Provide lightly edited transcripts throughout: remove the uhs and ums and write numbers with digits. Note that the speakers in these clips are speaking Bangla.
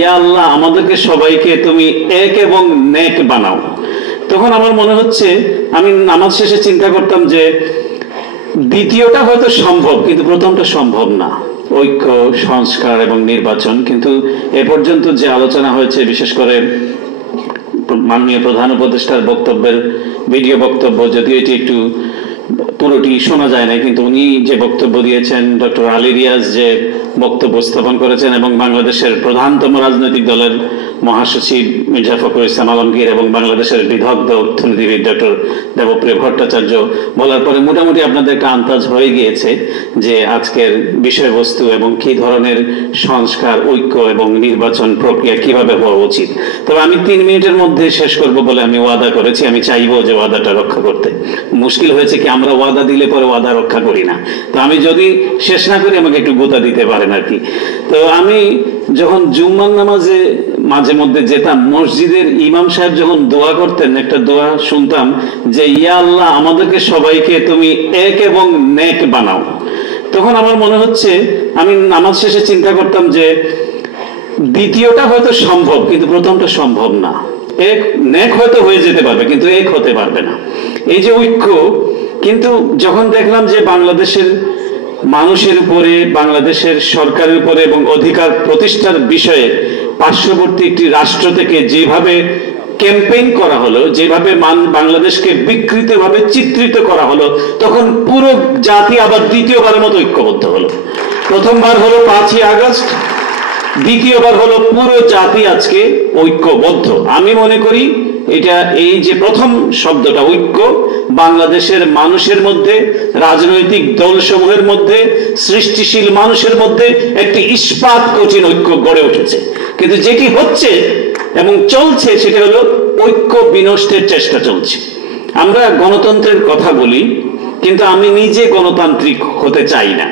ইয়া আল্লাহ আমাদেরকে সবাইকে তুমি এক এবং নেক বানাও। তখন আমার মনে হচ্ছে, আমি নামাজ শেষে চিন্তা করতাম যে দ্বিতীয়টা হয়তো সম্ভব, কিন্তু প্রথমটা সম্ভব না, ঐক্য, সংস্কার এবং নির্বাচন। কিন্তু এ পর্যন্ত যে আলোচনা হয়েছে, বিশেষ করে মাননীয় প্রধান উপদেষ্টার বক্তব্যের ভিডিও বক্তব্য, যদিও এটি একটু পুরোটি শোনা যায় না, কিন্তু উনি যে বক্তব্য দিয়েছেন, ডক্টর আলী রিয়াজ যে বক্তব্য স্থাপন করেছেন, এবং বাংলাদেশের প্রধানতম রাজনৈতিক দলের মহাসচিব মির্জা ফখরুল ইসলাম আলমগীর এবং বাংলাদেশের বিদগ্ধ অর্থনীতিবিদ ডক্টর দেবপ্রিয় ভট্টাচার্য বলার পরে মোটামুটি আপনাদের একটা আন্দাজ হয়ে গিয়েছে যে আজকের বিষয়বস্তু এবং কি ধরনের সংস্কার, ঐক্য এবং নির্বাচন প্রক্রিয়া কিভাবে হওয়া উচিত। তবে আমি 3 মিনিটের মধ্যে শেষ করব বলে আমি ওয়াদা করেছি। আমি চাইবো যে ওয়াদাটা রক্ষা করতে। মুশকিল হয়েছে কি, আমরা ওয়াদা দিলে পরে ওয়াদা রক্ষা করি না। তো আমি যদি শেষ না করি আমাকে একটু গোতা দিতে পারেন আর কি। তো আমি যখন জুম্মার নামাজে মাঝে মধ্যে যেতাম, মসজিদের ইমাম সাহেব যখন দোয়া করতেন, একটা দোয়া শুনতাম যে ইয়া আল্লাহ আমাদেরকে সবাইকে তুমি এক এবং নেক বানাও। তখন আমার মনে হচ্ছে, আমি নামাজ শেষে চিন্তা করতাম যে দ্বিতীয়টা হয়তো সম্ভব, কিন্তু প্রথমটা সম্ভব না। এক নেক হয়তো হয়ে যেতে পারবে, কিন্তু এক হতে পারবে না। এই যে ঐক্য, কিন্তু যখন দেখলাম যে বাংলাদেশের মানুষের উপরে, বাংলাদেশের সরকারের উপরে এবং অধিকার প্রতিষ্ঠার বিষয়ে পার্শ্ববর্তী একটি রাষ্ট্র থেকে যেভাবে ক্যাম্পেইন করা হলো, যেভাবে বাংলাদেশকে বিকৃতভাবে চিত্রিত করা হলো, তখন পুরো জাতি আবার দ্বিতীয়বারের মতো ঐক্যবদ্ধ হলো। প্রথমবার হলো 5ই আগস্ট, দ্বিতীয়বার হলো পুরো জাতি আজকে ঐক্যবদ্ধ। আমি মনে করি এটা, এই যে প্রথম শব্দটা ঐক্য, বাংলাদেশের মানুষের মধ্যে, রাজনৈতিক দলসমূহের মধ্যে, সৃষ্টিশীল মানুষের মধ্যে একটি ইস্পাত কঠিন ঐক্য গড়ে উঠেছে। কিন্তু যেটি হচ্ছে এবং চলছে সেটা হলো ঐক্য বিনষ্টের চেষ্টা চলছে। আমরা গণতন্ত্রের কথা বলি, কিন্তু আমি নিজে গণতান্ত্রিক হতে চাই না।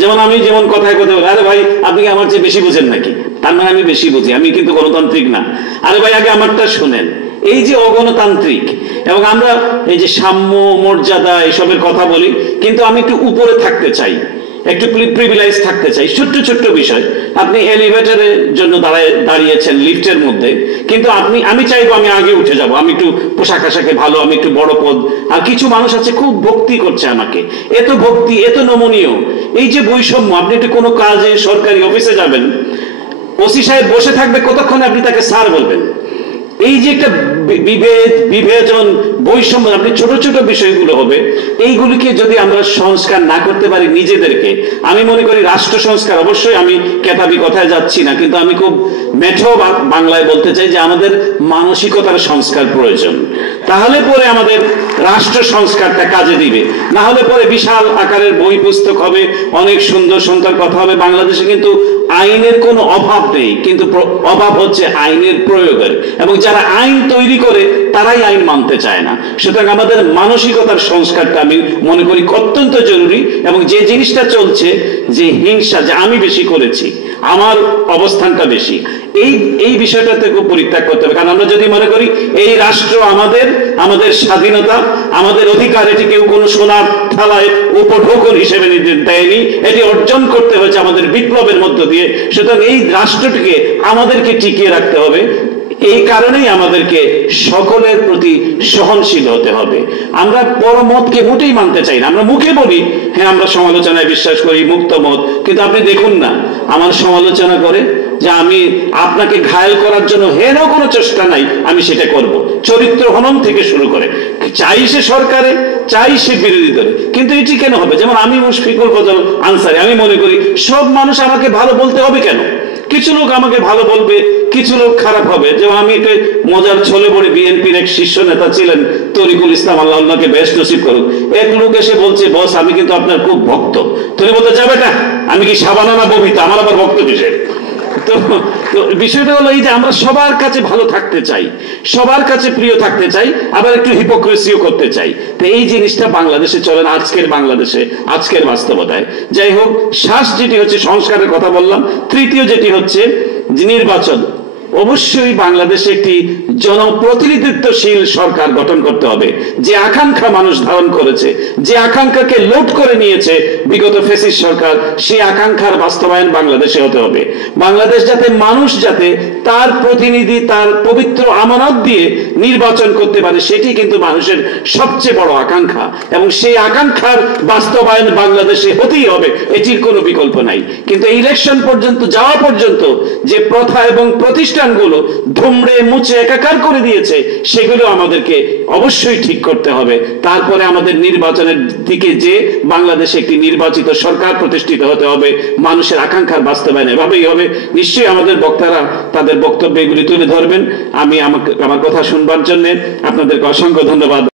যেমন আমি কথায় বলি, আরে ভাই আপনি কি আমার চেয়ে বেশি বুঝেন নাকি? তার মানে আমি বেশি বুঝি, আমি কিন্তু গণতান্ত্রিক না। আরে ভাই আগে আমারটা শোনেন। এই যে অগণতান্ত্রিক, এবং আমরা এই যে সাম্য, মর্যাদা এসবের কথা বলি, কিন্তু আমি একটু উপরে থাকতে চাই, একটু প্রিভিলেজ থাকতে চাই। ছোট্ট ছোট্ট বিষয়, আপনি এলিভেটরের জন্য দাঁড়িয়েছেন লিফটের মধ্যে, কিন্তু আমি চাইবো আমি আগে উঠে যাব, আমি একটু পোশাক আশাকে ভালো, আমি একটু বড় পদ। আর কিছু মানুষ আছে খুব ভক্তি করছে আমাকে, এত ভক্তি, এত নমনীয়। এই যে বৈষম্য, আপনি একটু কোনো কাজে সরকারি অফিসে যাবেন, ওসি সাহেব বসে থাকবে, কতক্ষণে আপনি তাকে স্যার বলবেন। এই যে একটা বিভেজন, বৈষম্য, আপনি ছোট ছোট বিষয়গুলো হবে, এইগুলিকে যদি আমরা সংস্কার না করতে পারি নিজেদেরকে, আমি মনে করি রাষ্ট্র সংস্কার, অবশ্যই আমি কেতাবি কথায় যাচ্ছি না, কিন্তু আমি খুব মেঠো বাংলায় বলতে চাই যে আমাদের মানসিকতার সংস্কার প্রয়োজন। তাহলে পরে আমাদের রাষ্ট্র সংস্কারটা কাজে দিবে। না হলে পরে বিশাল আকারের বই পুস্তক হবে, অনেক সুন্দর সুন্দর কথা হবে। বাংলাদেশে কিন্তু আইনের কোনো অভাব নেই, কিন্তু অভাব হচ্ছে আইনের প্রয়োগের, এবং যারা আইন তৈরি করে তারাই আইন মানতে চায় না। সুতরাং আমাদের মানসিকতার সংস্কারটা আমি মনে করি অত্যন্ত জরুরি। এবং যে জিনিসটা চলছে, যে হিংসা, যে আমি বেশি করেছি, আমার অবস্থানটা বেশি, এই বিষয়টা থেকে পরিত্যাগ করতে হবে। কারণ আমরা যদি মনে করি এই রাষ্ট্র আমাদের স্বাধীনতা, আমাদের অধিকার, এটি কেউ কোনো সোনার থালায় উপঢৌকন হিসেবে দেয়নি, এটি অর্জন করতে হয়েছে আমাদের বিপ্লবের মধ্য দিয়ে। সুতরাং এই রাষ্ট্রটিকে আমাদেরকে টিকিয়ে রাখতে হবে। এই কারণেই আমাদেরকে সকলের প্রতি সহনশীল হতে হবে। আমরা পরমতকে মোটেই মানতে চাই না। আমরা মুখে বলি হ্যাঁ আমরা সমালোচনায় বিশ্বাস করি, মুক্ত মত, কিন্তু আপনি দেখুন না আমার সমালোচনা করে যে আমি আপনাকে ঘায়েল করার জন্য হেন কোনো চেষ্টা নাই, আমি সেটা করব। চরিত্র হনন থেকে শুরু করে, চাই সে সরকারে, চাই সে বিরোধী দলে। কিন্তু এটি কেন হবে? যেমন আমি মুশফিকুল ফজল আনসারী, আমি মনে করি সব মানুষ আমাকে ভালো বলতে হবে কেন? কিছু লোক আমাকে ভালো বলবে, কিছু লোক খারাপ হবে। যেমন আমি একটা মজার ছলে বড়ি, বিএনপির এক শীর্ষ নেতা ছিলেন তরিকুল ইসলাম, আল্লাহ আল্লাহকে বেশ নসিব করুক, এক লোক এসে বলছে বস আমি কিন্তু আপনার খুব ভক্ত। তুমি বলতে যাবে না, আমি কি সাবানা না ববিতা, আমার আবার ভক্ত কিসের? তো বিষয়টা হলো এই যে আমরা সবার কাছে ভালো থাকতে চাই, সবার কাছে প্রিয় থাকতে চাই, আবার একটু হিপোক্রেসিও করতে চাই। তো এই জিনিসটা বাংলাদেশে চলে না, আজকের বাংলাদেশে, আজকের বাস্তবতায়। যাই হোক, যেটি হচ্ছে সংস্কারের কথা বললাম। তৃতীয় যেটি হচ্ছে নির্বাচন। অবশ্যই বাংলাদেশে একটি জনপ্রতিনিধিত্বশীল সরকার গঠন করতে হবে। যে আকাঙ্ক্ষা মানুষ ধারণ করেছে, যে আকাঙ্ক্ষাকে লোড করে নিয়েছে বিগত ফ্যাসিস্ট সরকার, সেই আকাঙ্ক্ষার বাস্তবায়ন বাংলাদেশে হতে হবে। বাংলাদেশ যাতে মানুষ যাতে তার প্রতিনিধি, তার পবিত্র আমানত দিয়ে নির্বাচন করতে পারে, সেটি কিন্তু মানুষের সবচেয়ে বড় আকাঙ্ক্ষা, এবং সেই আকাঙ্ক্ষার বাস্তবায়ন বাংলাদেশে হতেই হবে, এটির কোনো বিকল্প নাই। কিন্তু ইলেকশন পর্যন্ত যাওয়া পর্যন্ত যে প্রথা এবং প্রতিষ্ঠানগুলো ধুমড়ে মুছে একাকার করে দিয়েছে, সেগুলো আমাদেরকে অবশ্যই ঠিক করতে হবে। তারপরে আমাদের নির্বাচনের দিকে যে বাংলাদেশে একটি নির্বাচিত সরকার প্রতিষ্ঠিত হতে হবে, মানুষের আকাঙ্ক্ষার বাস্তবায়ন এভাবেই হবে। নিশ্চয়ই আমাদের বক্তারা তাদের বক্তব্য এগুলি তুলে ধরবেন। আমি আমার কথা শুনবার জন্য আপনাদেরকে অসংখ্য ধন্যবাদ।